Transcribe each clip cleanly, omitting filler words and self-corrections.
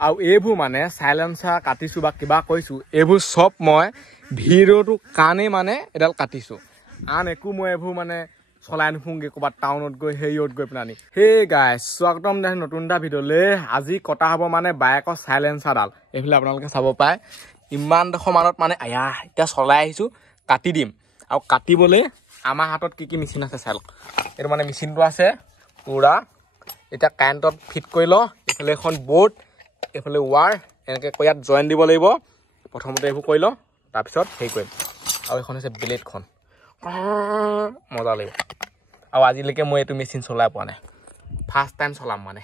আৰু এইবোৰ মানে সাইলেন্সাৰ কাটিছো বা কিবা কৈছো এইবোৰ সব মই ভিডিওটো কানে মানে এডাল কাটিছো আন একো মই এইবোৰ মানে চলাই নুফুংগে ক'ৰবাত টাউনত গৈ হেৰিয়ত গৈ পেলানি হে গাইছ স্বাগতম নতুন এটা ভিডিঅ'লৈ আজি কটা হ'ব মানে বাইকৰ সাইলেন্সাৰডাল এইফালে আপোনালোকে চাব পায় ইমান ডোখৰ মানত মানে আয়া এতিয়া চলাই আহিছো কাটি দিম আৰু কাটিবলৈ আমাৰ হাতত কি মেচিন আছে চাওক এইটো মানে মেচিনটো আছে পুৰা এটা কাৰেণ্টত ফিট কৰি ল এফালে এখন বোৰ্ড এফালে ৱাৰ এনেকৈ কৈ ইয়াত জয়েন দিব লাগিব প্ৰথমতে এইবোৰ কৰি ল তাৰপিছত হেৰি কৰিম আৰু এখন হৈছে ব্লেডখন মজা লাগিব আৰু আজিলৈকে মই এইটো মেচিন চলাই পোৱা নাই ফাৰ্ষ্ট টাইম চলাম মানে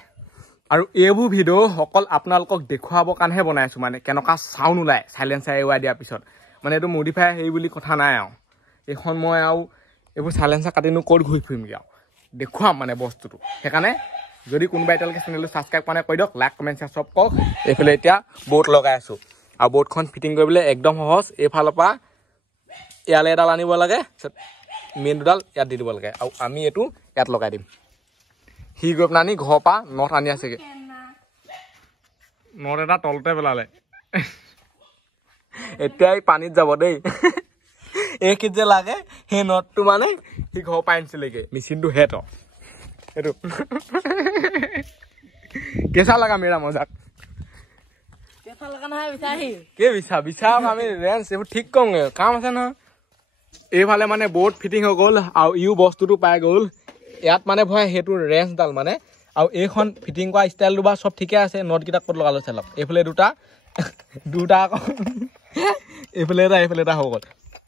আৰু এইবোৰ ভিডিঅ' অকল আপোনালোকক দেখুৱাবৰ কাৰণেহে বনাইছোঁ মানে কেনেকুৱা চাউণ্ড ওলায় সাইলেন্সাৰ এৰুৱাই দিয়াৰ পিছত মানে এইটো মডিফাই হেৰি বুলি কথা নাই আৰু এইখন মই আৰু এইবোৰ সাইলেন্সাৰ কাটিনো ক'ত ঘূৰি ফুৰিমগৈ আৰু দেখুৱাম মানে বস্তুটো সেইকাৰণে যদি কোনোবাই এতিয়ালৈকে চেনেলটো ছাবস্ক্ৰাইব কৰা নাই কৰি দিয়ক লাইক কমেণ্ট শ্বেয়াৰ চব কৰক এইফালে এতিয়া বোৰ্ড লগাই আছোঁ আৰু বোৰ্ডখন ফিটিং কৰিবলৈ একদম সহজ এইফালৰ পৰা ইয়ালৈ এডাল আনিব লাগে মেইন দুডাল ইয়াত দি দিব লাগে আৰু আমি এইটো ইয়াত লগাই দিম সি গৈ পেলাই আনি ঘৰৰ পৰা নট আনি আছেগৈ নট এটা তলতে পেলালে এতিয়া পানীত যাব দেই এইখিত যে লাগে সেই নটটো মানে সি ঘৰৰ পৰা আনিছিলেগৈ মেচিনটো হেঁতৰ এইটো কেঁচা লগা মেৰা মজাক কে বিচাৰক আমি ৰেঞ্চ এইবোৰ ঠিক কৰোঁগে কাম আছে নহয় এইফালে মানে বৰ্ড ফিটিং হৈ গ'ল আৰু ইও বস্তুটো পাই গ'ল ইয়াত মানে ভয় সেইটো ৰেঞ্চডাল মানে আৰু এইখন ফিটিং কৰা ষ্টাইলটো বা চব ঠিকে আছে নটকেইটা ক'ত লগালোঁ চালক এইফালে দুটা আকৌ এইফালে এটা হৈ গ'ল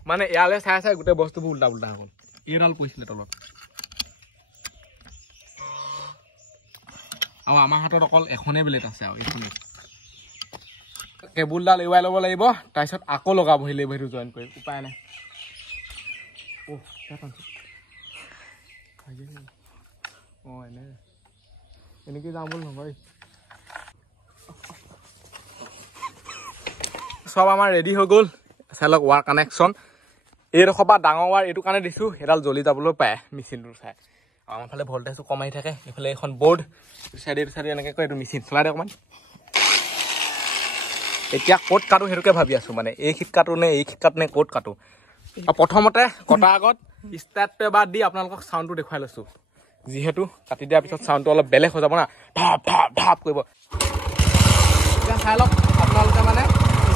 মানে ইয়ালৈ চাই গোটেই বস্তুবোৰ উল্টা হৈ গ'ল এইডাল পৰিছিলে তলত আৰু আমাৰ হাতত অকল এখনেই ব্লেড আছে আৰু এইখনেই কেবুলডাল এৰুৱাই ল'ব লাগিব তাৰপিছত আকৌ লগাবহি লাগিব সেইটো জইন কৰি উপায় নাই এনেকৈ যাওঁ বুলি নহয় চব আমাৰ ৰেডি হৈ গ'ল চালক ৱাৰ কানেকশ্যন এইডোখৰ পৰা ডাঙৰ ৱাৰ এইটো কাৰণে দিছোঁ সেইডাল জ্বলি যাবলৈ পায় মেচিনটো চাই আৰু আমাৰ ফালে ভল্টেজটো কম আহি থাকে এইফালে এখন বৰ্ড চাইডে এনেকৈ কয় এইটো মেচিন চলাই দিয়ক অকণমান এতিয়া ক'ত কাটো সেইটোকে ভাবি আছোঁ মানে এই শীত কাটো নে এই শীত কাটো নে ক'ত কাটো আৰু প্ৰথমতে কটাৰ আগত ষ্টাৰ্টটো এবাৰ দি আপোনালোকক চাউণ্ডটো দেখুৱাই লৈছোঁ যিহেতু কাটি দিয়াৰ পিছত চাউণ্ডটো অলপ বেলেগ হৈ যাব না ঢাপ কৰিব এতিয়া চাই লওক আপোনালোকে মানে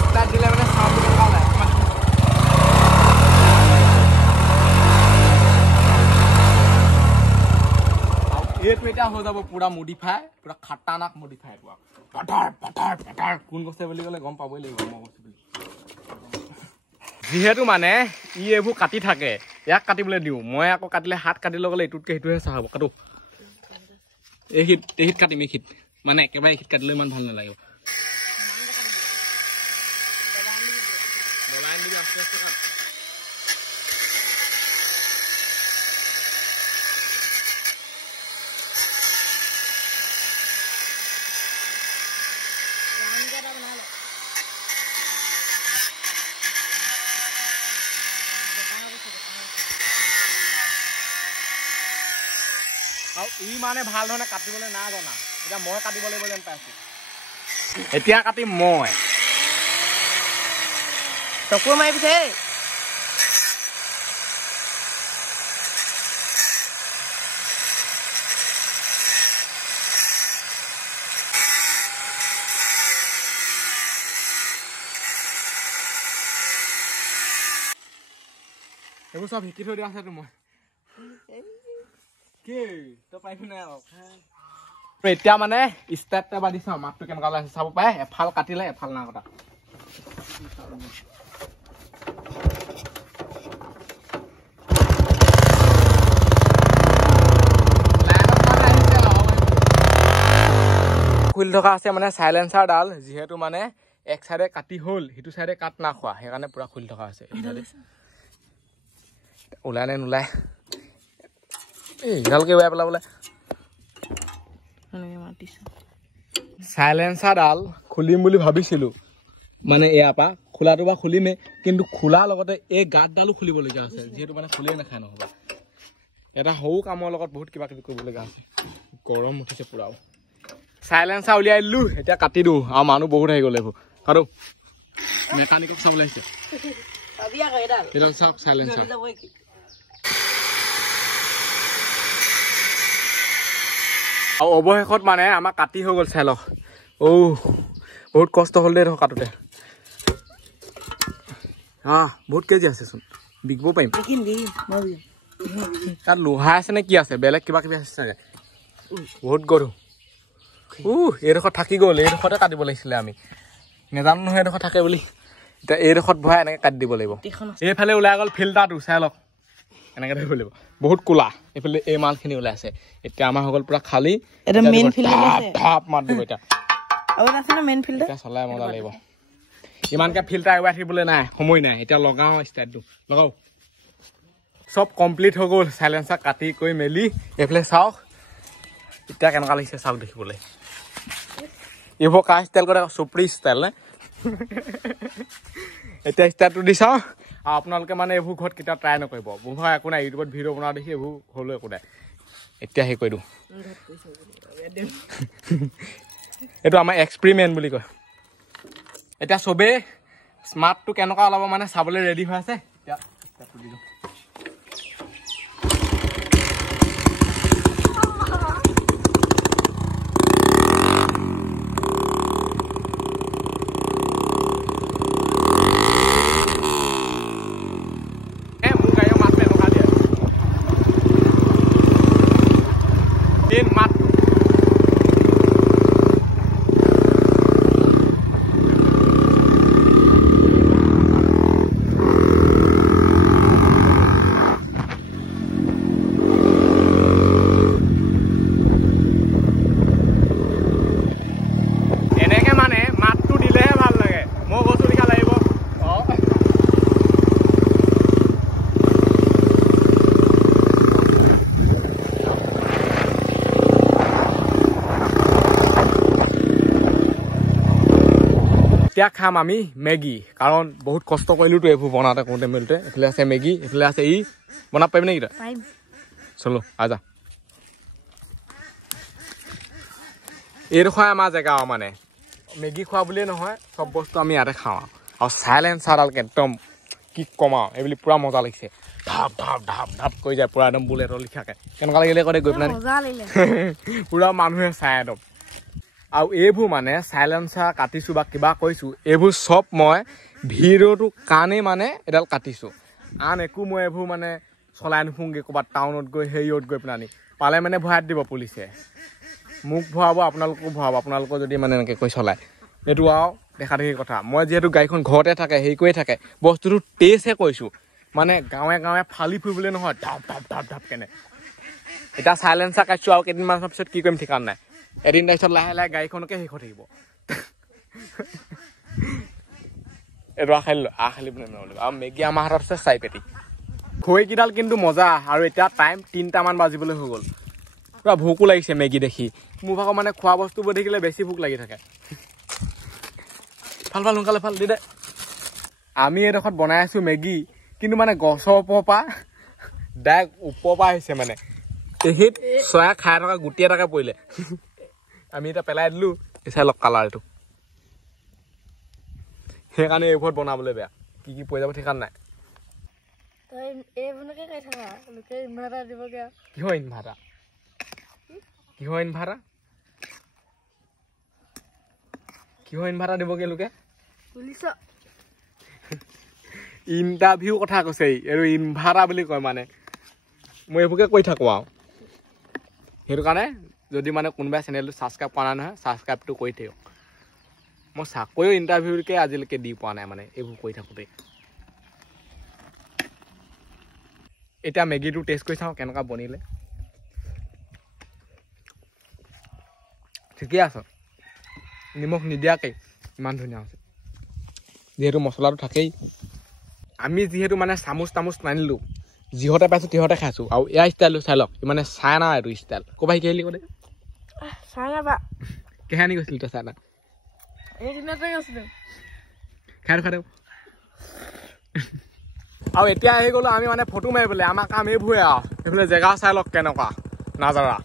ষ্টাৰ্ট দিলে মানে চাউণ্ডটো কেনেকুৱা ওলায় এইটো এতিয়া হৈ যাব পুৰা মডিফাই পুৰা খাটানাক মডিফাই পাটাৰ কোন কৈছে বুলি ক'লে গম পাবই লাগিব মই কৈছোঁ বুলি যিহেতু মানে ই এইবোৰ কাটি থাকে ইয়াক কাটিবলৈ দিওঁ মই আকৌ কাটিলে হাত কাটি লৈ গ'লে এইটোতকৈ সেইটোহে চাহ হ'ব কাটো এই শীত কাটিম এই শীত মানে একেবাৰে এই শীত কাটিলে ইমান ভাল নালাগিব আৰু ই মানে ভাল ধৰণে কাটিবলৈ নাই জনা এতিয়া মই কাটিব লাগিব যেন পাইছোঁ এতিয়া কাটিম মই চকু মাৰি পিছে এইবোৰ চব শিকি থৈ দিয়া আছেতো মই এতিয়া মানে ষ্টাৰ্ট এবাৰ দিছো মাতটো কেনেকুৱা ওলাইছে চাব পাৰে এফাল কাটিলে এফাল নাই কটা খুলি থকা আছে মানে সাইলেন্সাৰডাল যিহেতু মানে এক চাইডে কাটি হ'ল সিটো চাইডে কাট না খোৱা সেইকাৰণে পুৰা খুলি থকা আছে ওলাই নে নোলায় ভালকে ওলাই পেলা বোলে সাইলেন্সাৰডাল খুলিম বুলি ভাবিছিলোঁ মানে ইয়াৰ পৰা খোলাটো বা খুলিমেই কিন্তু খোলাৰ লগতে এই গাঁতডালো খুলিবলগীয়া আছে যিহেতু মানে খুলিয়ে নাখায় নহ'বা এটা সৰু কামৰ লগত বহুত কিবা কিবি কৰিবলগীয়া আছে গৰম উঠিছে পুৰাও সাইলেন্সাৰ উলিয়াই দিলোঁ এতিয়া কাটি দিওঁ আৰু মানুহ বহুত আহি গ'ল এইবোৰ কাটো মেকানিকক চাবলৈ আহিছে এইডাল চাওক সাইলেন্সাৰ আৰু অৱশেষত মানে আমাৰ কাটি হৈ গ'ল চাই লওক বহুত কষ্ট হ'ল দেই কাটোতে বহুত কেজি আছেচোন বিকিব পাৰিম তাত লোহা আছে নে কি আছে বেলেগ কিবা কিবি আছে চাগে বহুত গৰু এইডোখৰত থাকি গ'ল এইডোখৰতে কাটিব লাগিছিলে আমি নেজানো নহয় এইডোখৰত থাকে বুলি এতিয়া এইডোখৰত ভৰাই এনেকৈ কাটি দিব লাগিব এইফালে ওলাই গ'ল ফিল্টাৰটো চাই লওক এনেকৈ ধৰিব লাগিব বহুত কোলা এইফালে এই মালখিনি ওলাই আছে এতিয়া আমাৰ হৈ গ'ল পুৰা খালী মাত দিব এতিয়া চলাই মজা লাগিব ইমানকৈ ফিল্টাৰ এবাৰ থাকিবলৈ নাই সময় নাই এতিয়া লগাওঁ ষ্টাৰ্টটো লগাওঁ চব কমপ্লিট হৈ গ'ল চাইলেন্সাৰ কাটি কৰি মেলি এইফালে চাওক এতিয়া কেনেকুৱা লাগিছে চাওক দেখিবলৈ এইবোৰ কাৰ ষ্টাইল কৰে চুপ্ৰি ষ্টাইল নে এতিয়া ষ্টাৰ্টটো দি চাওঁ আৰু আপোনালোকে মানে এইবোৰ ঘৰত কেতিয়াও ট্ৰাই নকৰিব মোৰ একো নাই ইউটিউবত ভিডিঅ' বনোৱা দেখি এইবোৰ হ'লেও একো নাই এতিয়া হেৰি কৰি দিওঁ এইটো আমাৰ এক্সপেৰিমেণ্ট বুলি কয় এতিয়া চবেই স্মাৰ্টটো কেনেকুৱা ওলাব মানে চাবলৈ ৰেডি হৈ আছে এতিয়া ষ্টাৰ্টটো দি দিওঁ এতিয়া খাম আমি মেগী কাৰণ বহুত কষ্ট কৰিলোতো এইবোৰ বনাওঁতে কৰোঁতে মেলোতে এইফালে আছে মেগী এইফালে আছে বনাব পাৰিম নেকি চলো আজা এইডোখৰ আমাৰ জেগা মানে মেগী খোৱা বুলিয়ে নহয় চব বস্তু আমি ইয়াতে খাওঁ আৰু চাইলেন্সাৰডালকে একদম কি কম আৰু এইবুলি পূৰা মজা লাগিছে ঢাপ ঢাপ ঢাপ ঢাপ কৰি যায় পূৰা একদম বুলেটৰ লিখাকে কেনেকুৱা লাগিলে কয় গৈ পেলাই পূৰা মানুহে চাই একদম আৰু এইবোৰ মানে চাইলেন্সাৰ কাটিছোঁ বা কিবা কৈছোঁ এইবোৰ চব মই ভিডিঅ'টো কাৰণেই মানে এডাল কাটিছোঁ আন একো মই এইবোৰ মানে চলাই নুফুংগৈ ক'ৰবাত টাউনত গৈ হেৰিয়ত গৈ পেলাই পালে মানে ভৰাই দিব পুলিচে মোক ভৰাব আপোনালোকো ভৰাব আপোনালোকৰ যদি মানে এনেকৈ কৈ চলায় এইটো আৰু দেখা দেখি কথা মই যিহেতু গাড়ীখন ঘৰতে থাকে হেৰি কৰি থাকে বস্তুটো টেষ্টহে কৈছোঁ মানে গাঁৱে গাঁৱে ফালি ফুৰিবলৈ নহয় ঢাপ ঢাপ ঢাপ ঢাপ কেনে এতিয়া চাইলেন্সাৰ কাটিছোঁ আৰু কেইদিনমানৰ পিছত কি কৰিম ঠিকান নাই এদিন তাৰপিছত লাহে লাহে গাড়ীখনকে শেষ হৈ থাকিব এইটো খালি আৰু মেগী আমাৰ হাতত আছে চাই পেটি খৈকেইডাল কিন্তু মজা আৰু এতিয়া টাইম 3টামান বাজিবলৈ হৈ গ'ল পুৰা ভোকো লাগিছে মেগী দেখি মোৰ ভাগৰ মানে খোৱা বস্তুবোৰ দেখিলে বেছি ভোক লাগি থাকে ভাল সোনকালে ভাল দি দে আমি এইডোখৰত বনাই আছোঁ মেগী কিন্তু মানে গছৰ ওপৰৰ পৰা ডাইৰেক্ট ওপৰৰ পৰা আহিছে মানে এইখিত চয়া খাই থকা গুটি এটাকে পৰিলে আমি এতিয়া পেলাই দিলোঁ চাই লওক কালাৰ এইটো সেইকাৰণে এইবোৰত বনাবলৈ বেয়া কি কি পৰি যাব ঠিকান নাই কিহৰ ইনভাৰ্টাৰ দিবগে লোকে ইণ্টাৰভিউ কথা কৈছে এইটো ইনভাৰ্টাৰ বুলি কয় মানে মই এইবোৰকে কৈ থাকোঁ আৰু সেইটো কাৰণে যদি মানে কোনোবাই চেনেলটো ছাবস্ক্ৰাইব কৰা নাই নহয় ছাবস্ক্ৰাইবটো কৰি থাকক মই চাকৰিও ইণ্টাৰভিউকে আজিলৈকে দি পোৱা নাই মানে এইবোৰ কৰি থাকোঁতে এতিয়া মেগীটো টেষ্ট কৰি চাওঁ কেনেকুৱা বনিলে ঠিকেই আছে নিমখ নিদিয়াকৈ ইমান ধুনীয়া হৈছে যিহেতু মছলাটো থাকেই আমি যিহেতু মানে চামুচ তামুচ নানিলোঁ যিহঁতে পাইছোঁ তিহঁতে খাইছোঁ আৰু এয়া ষ্টাইলটো চাই লওক মানে চাই না এইটো ষ্টাইল ক'ৰবাত শিকি আহিলি ক'লে কেহে আনি গৈছিলি তই চাই না খাই আৰু এতিয়া আহি গ'লো আমি মানে ফটো মাৰিবলৈ আমাৰ কাম এইবোৰে আৰু এইফালে জেগা চাই লওক কেনেকুৱা নাজাৰা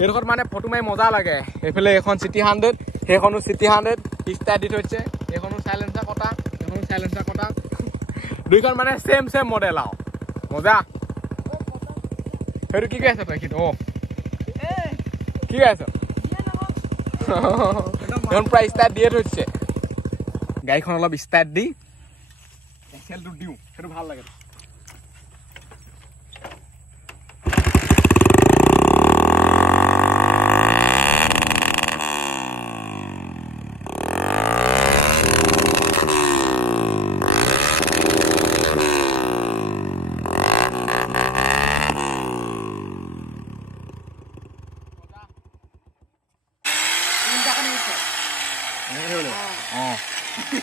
এইডোখৰত মানে ফটো মাৰি মজা লাগে এইফালে এখন চিটি 100 সেইখনো চিটি 100 ষ্টাৰ্ট দি থৈছে এইখনো চাইলেঞ্চাৰ কটা এইখনো চাইলেঞ্চাৰ কটা দুইখন মানে সেম মডেল আৰু মজা সেইটো কি কৈ আছ তই কিন্তু কি কৈ আছ এখন প্ৰায় ষ্টাৰ্ট দিয়ে থৈছে গাড়ীখন অলপ ষ্টাৰ্ট দি এক্সেলটো দিওঁ সেইটো ভাল লাগে